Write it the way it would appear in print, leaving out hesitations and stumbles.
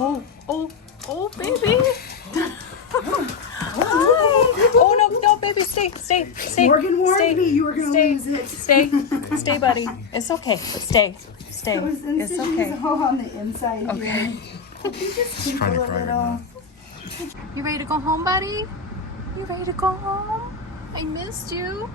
Oh, oh, oh, baby. Hi. Oh, no, baby, stay. Morgan warned me you were going to lose it. Stay, buddy. It's okay. Stay. So his It's incision okay. is all on the inside Okay. here. You just tinkle trying to a cry right little. now. You ready to go home, buddy? You ready to go home? I missed you.